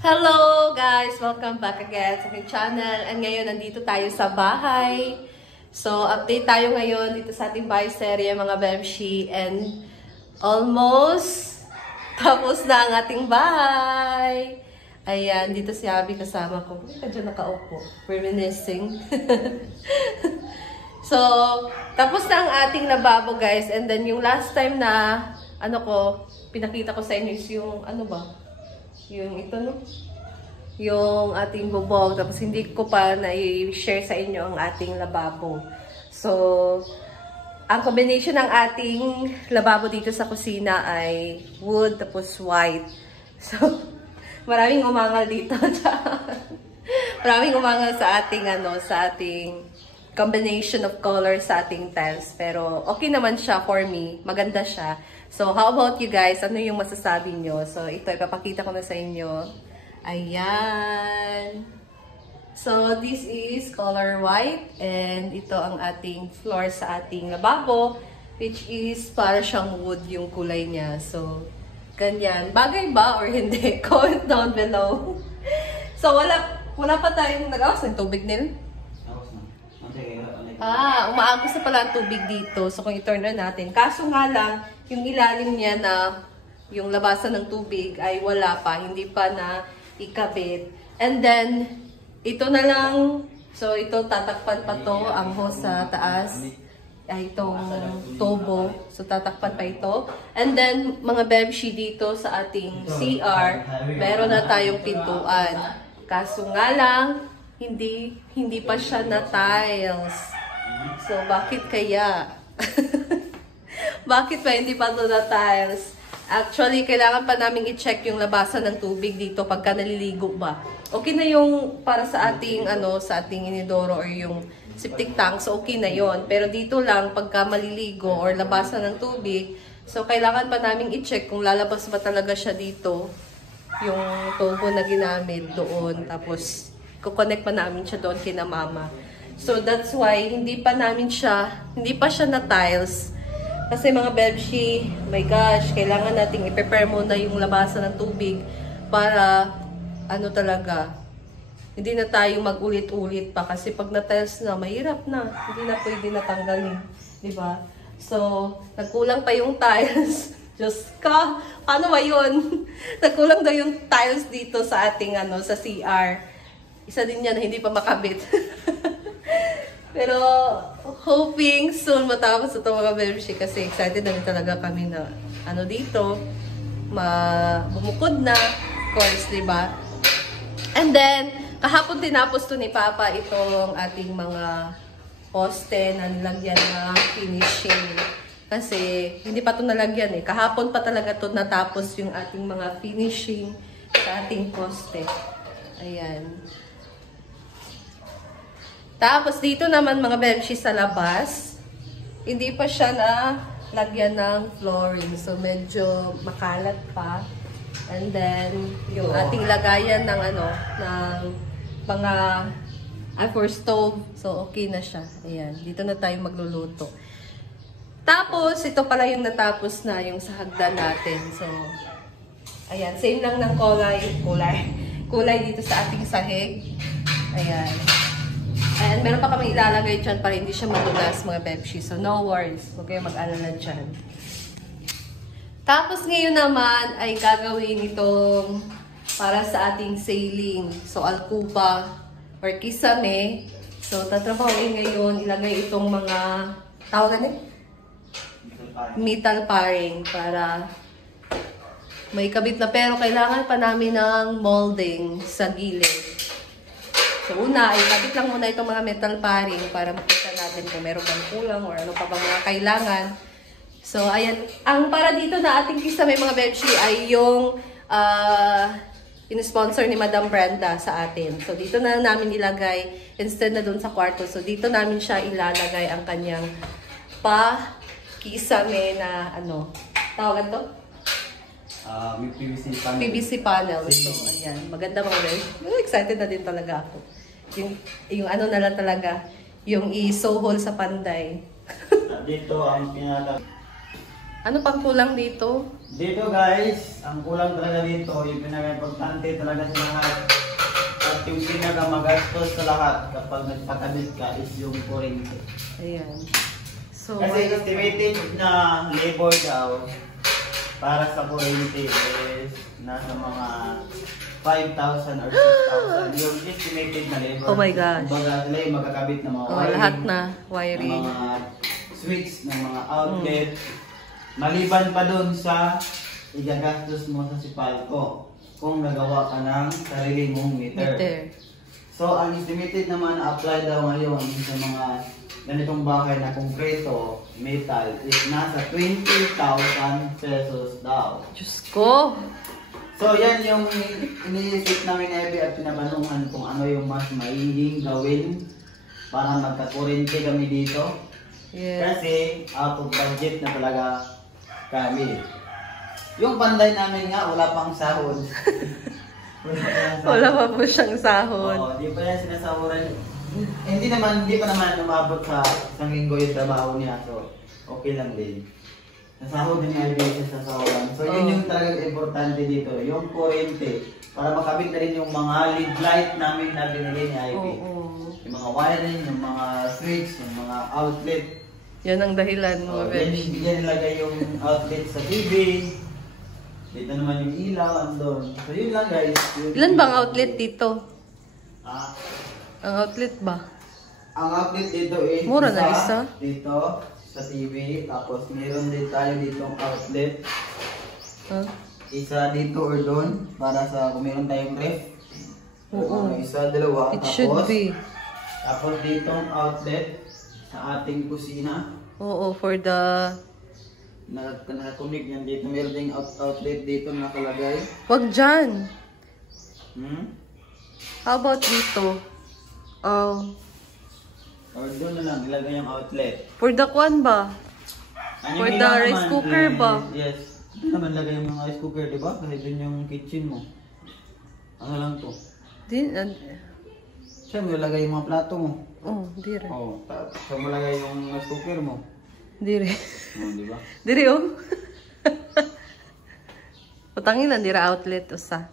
Hello guys! Welcome back again sa aking channel. And ngayon, nandito tayo sa bahay. So, update tayo ngayon dito sa ating bahay serye, mga Bebshi. And almost tapos na ang ating bahay. Ayan, dito si Abby kasama ko. Ay, dyan nakaupo. Reminiscing. So, tapos na ang ating lababo guys. And then yung last time na, pinakita ko sa inyo is yung, yung ito, no? Yung ating bubog. Tapos hindi ko pa na-share sa inyo ang ating lababo. So, ang combination ng ating lababo dito sa kusina ay wood tapos white. So, maraming umangal dito. Maraming umangal sa ating, sa ating combination of colors sa ating tiles. Pero, okay naman siya for me. Maganda siya. So, how about you guys? Ano yung masasabi nyo? So, ito, ipapakita ko na sa inyo. Ayan. So, this is color white. And ito ang ating floor sa ating lababo. Which is para siyang wood yung kulay niya. So, ganyan. Bagay ba or hindi? Comment down below. So, wala pa tayong nag-awas ng tubig, Nil? Umaagos na pala ang tubig dito. So, kung i-turn na natin. Kaso nga lang, yung ilalim niya na yung labasan ng tubig ay wala pa. Hindi pa na ikabit. And then, ito na lang. So, ito tatakpan pa to ang hose sa taas. Ay, itong tubo. So, tatakpan pa ito. And then, mga Bebshi dito sa ating CR, meron na tayong pintuan. Kaso nga lang, hindi pa siya na tiles. So, bakit kaya? Bakit pa hindi pa ito na tiles? Actually, kailangan pa namin i-check yung labasan ng tubig dito pagka naliligo ba. Okay na yung para sa ating, sa ating inidoro or yung septic tank. So, okay na yon. Pero dito lang, pagka maliligo or labasan ng tubig, so, kailangan pa namin i-check kung lalabas ba talaga siya dito. Yung tubo na ginamit doon. Tapos, kukonect pa namin siya doon kina mama. So, that's why, hindi pa siya na tiles. Kasi mga Bebshi, my gosh, kailangan nating i-prepare muna yung labasan ng tubig para, talaga, hindi na tayo mag-ulit-ulit pa. Kasi pag na-tiles na, mahirap na. Hindi na pwede natanggalin. Diba? So, nagkulang pa yung tiles. Diyos ka, paano ba yun? Nagkulang daw yung tiles dito sa ating, sa CR. Isa din yan na hindi pa makabit. Pero, hoping soon matapos ito mga Bebshi kasi excited na rin talaga kami na, dito, bumukod na, of course, diba? And then, kahapon tinapos to ni Papa itong ating mga poste na nilagyan na finishing. Kasi, hindi pa ito nalagyan eh. Kahapon pa talaga ito natapos yung ating mga finishing sa ating poste. Ayan. Tapos, dito naman mga Bebshi sa labas, hindi pa siya na lagyan ng flooring. So, medyo makalat pa. And then, yung ating lagayan ng ng mga for stove. So, okay na siya. Ayan. Dito na tayo magluluto. Tapos, ito pala yung natapos na yung sa hagdan natin. So, ayan. Same lang ng kulay dito sa ating sahig. Ayan. And meron pa kami ilalagay dyan para hindi siya madulas mga Bebshi. So, no worries. Huwag kayo mag-alala dyan. Tapos, ngayon naman ay gagawin itong para sa ating ceiling. So, alkuba or kisame. So, tatrabahoin ngayon. Ilagay itong mga, tawagan metal paring para may kabit na. Pero, kailangan pa namin ng molding sa gilid. So, una, ikabit lang muna itong mga metal paring para makita natin kung meron bang kulang or ano pa bang mga kailangan. So, ayan. Ang para dito na ating kisame mga Bebshi ay yung in-sponsor ni Madam Brenda sa atin. So, dito na namin ilagay instead na dun sa kwarto. So, dito namin siya ilalagay ang kanyang kisame na tawagan to? PVC panel. PVC panel. So, ayan. Maganda mga guys. Excited na din talaga ako. Yung na lang talaga, yung i-sew hole sa panday. Dito ang pinaka Ano pang kulang dito? Dito guys, ang kulang talaga dito, yung pinaka-importante talaga sa lahat. At yung pinaka-magastos sa lahat kapag nagpakabit ka is yung kuryente. Ayan. So, Kasi estimated na labor daw para sa kuryente is nasa mga 5,000 or 6,000 yung estimated na labor. Oh my gosh. Kumbaga sila yung magkakabit ng mga wiring, lahat na ng wiring. mga switch, ng mga outlet. Maliban pa dun sa igagastos mo sa Sipalco kung nagawa ka ng sarili mong meter. So, ang estimated naman na apply daw ngayon sa mga ganitong bahay na konkreto, metal, is nasa 20,000 pesos daw. Diyos ko! So, yan yung iniisip namin Ivy at pinapanungan kung ano yung mas maiging gawin para magkakurente kami dito. Yes. Kasi out of budget na talaga kami. Yung panday namin nga, wala pang sahod. Wala pa po siyang sahod. Oo, di pa yan sinasahuran. Hindi pa naman umabot sa isang linggo yung trabaho niya. So, okay lang din. Nasahod din nga yung sa sahuran. So, yun yung talagang importante dito. Yung kuryente. Para makabit na rin yung mga lead light namin na binili ni Ivy. Yung mga wiring, yung mga switch, yung mga outlet. Yan ang dahilan mo, Besh. Yan nilagay yung outlet sa TV. Dito naman yung ilaw, andun. So yun lang guys. Ilan bang outlet dito? Ah, Ang outlet ba? ang outlet dito is Mura na isa? Dito sa TV. Tapos meron din tayo ditong outlet. Huh? Isa dito or doon. Para sa kung meron tayong ref. Oo. Isa, dalawa. It should be. Tapos ditong outlet sa ating kusina. Oo, for the... Nakakunik yan dito. Meron ding outlet dito nakalagay. Wag dyan. How about dito? Or doon na lang ilagay yung outlet. For the kwan ba? Ano For yung the ilaw rice naman? cooker ba? Yes. Doon naman lagay yung mga rice cooker, di ba? Kasi doon yung kitchen mo. Ano lang to? Din, Siya mo ilagay yung mga plato mo. oh, dire. Oo. Siya mo lagay yung rice cooker mo. Dire. Oo, di ba? Dire oh. Utangin lang, dire outlet usa.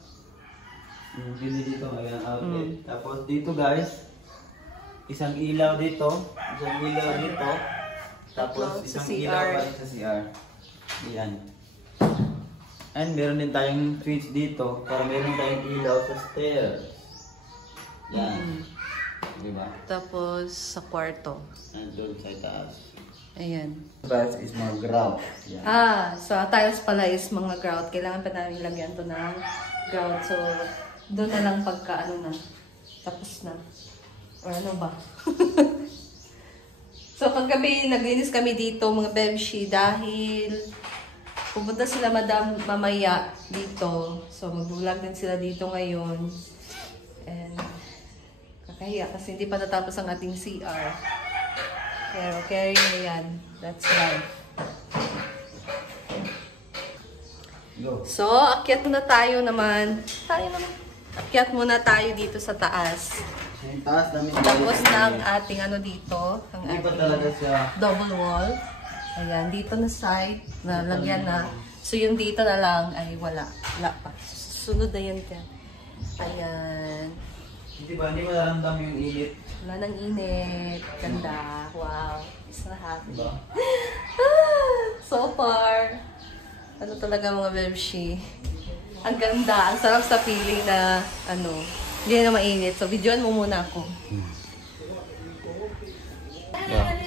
Bili dito, ayan ang outlet. Tapos dito guys, isang ilaw dito. Isang ilaw dito. Tapos Sa isang CR. ilaw pa rin sa CR. Ayan. And meron din tayong switch dito para meron tayong ilaw sa stairs. Yan. Diba? Tapos sa kwarto. And doon sa taas. Ayan. Tiles is mga grout. Yan. So tiles pala is mga grout. Kailangan pa namin lagyan to ng grout. So, doon na lang pagka ano na. Tapos na. Or ano ba? So, paggabi, naglinis kami dito, mga bebshi, dahil pupunta sila madam mamaya dito. So, mag-vlog din sila dito ngayon. And, kakahiya kasi hindi pa natapos ang ating CR. Pero, okay na yan. That's life. Go. So, akyat muna tayo naman. Akyat muna tayo dito sa taas. Yung taas namin. Tapos ng ating ano dito, ang Hindi pa ating talaga siya. double wall. Ayan, dito na side, na lagyan na. So, yung dito na lang ay wala. Wala pa. Susunod na yan ka. Ayan. Hindi ba? Hindi mo naramdam yung init. Wala nang init. Ganda. Wow. Is na happy. Diba? So far, ano talaga mga bebshi. Ang ganda. Ang sarap sa feeling na, ano, hindi na mainit. So, videoan mo muna ako. Ayan.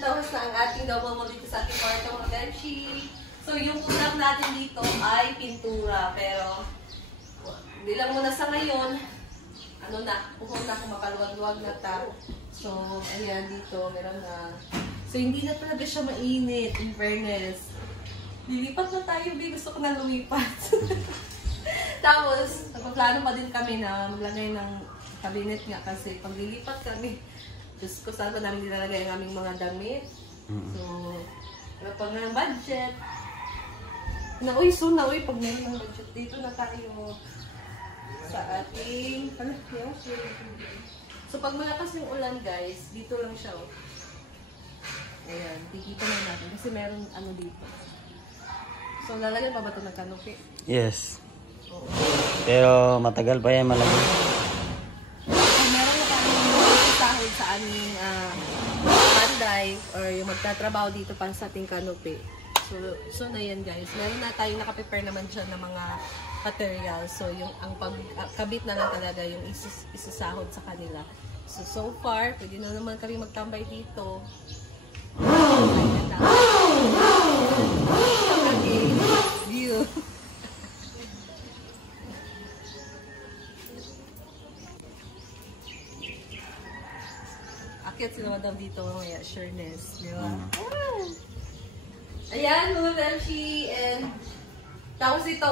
Tapos na ang ating double wall dito sa ating kwarto mga bebshi. So, yung kulang natin dito ay pintura. Pero, hindi lang muna sa ngayon. Ano na, puhon na kung makaluwag-luwag na ta. So, ayan dito, meron na. So, hindi na talaga siya mainit, in fairness. Lilipat na tayo, babe. Gusto ko na lumipat. Tapos, nagpaplano pa din kami na maglagay ng cabinet nga kasi pag lilipat kami, Diyos ko, saan ba namin nilalagay ang aming mga damit? So, wala pa nga ang budget. Uy, pag meron ng budget, dito na tayo sa ating, so pag malakas yung ulan guys, dito lang siya oh. Ayan, kikita na natin kasi meron ano dito. So, lalagyan pa ba ito ng canopy? Yes. Oo. Pero matagal pa yan malagay. Ay, meron na tayong sahod sa aming panday or yung magtatrabaho dito para sa ating canopy. So na yan guys. Meron na tayong nakaprepare naman dyan ng mga materials. So, yung ang pagkabit na lang talaga yung isasahod sa kanila. So far, pwede na naman kami magtambay dito. Ayan na. View. Akyat sila madam dito mamaya, sureness. Di ba? Ayan, mga Belchi. And tapos ito,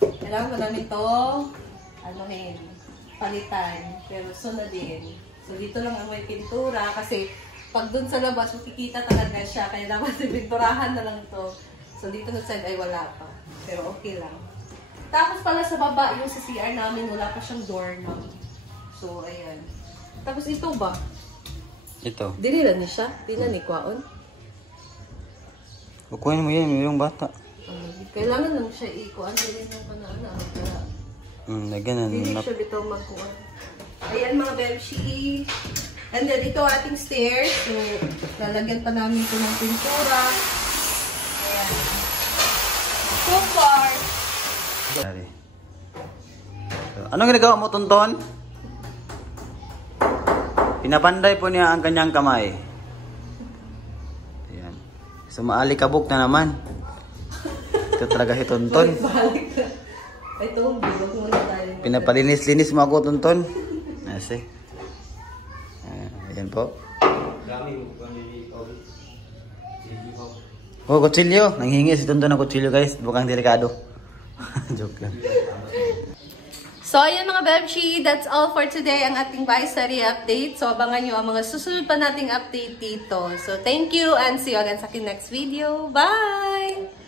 kailangan mo namin ito palitan. Pero na din. So dito lang ang may pintura kasi pag dun sa labas, makikita talaga siya. Kaya dapat pinturahan na lang ito. So dito sa side ay wala pa. Pero okay lang. Tapos pala sa baba, yung sa CR namin, wala pa siyang doorknob. So, ayan. Tapos ito ba? Ito. Dinila ni siya? Di na ni Kwaon? Kukuhin mo yan, yung bata. Kailangan lang siya ikuan. Hindi nang panaan. Lagyan na. Hindi siya bitaw magkuhan. Ayan mga Bemshi. And then ito ating stairs. So, lalagyan pa namin ito ng pintura. Ayan. So far. Sorry. So, anong ginagawa mo, Tonton? Pinapanday po niya ang kanyang kamay. Ayan. So, maalikabok na naman. Ito talaga si Tonton. Balik na. Ito, bilog muna tayo. Pinapalinis-linis mo ako, Tonton. Asi. Ayan po. Oh, kutsilyo. Nanghingi si Tonton ng kutsilyo, guys. Bukang delikado. Joke lang. So, ayan mga Bebshi, that's all for today ang ating Baisari update. So, abangan nyo ang mga susunod pa nating update dito. So, thank you and see you again sa aking next video. Bye!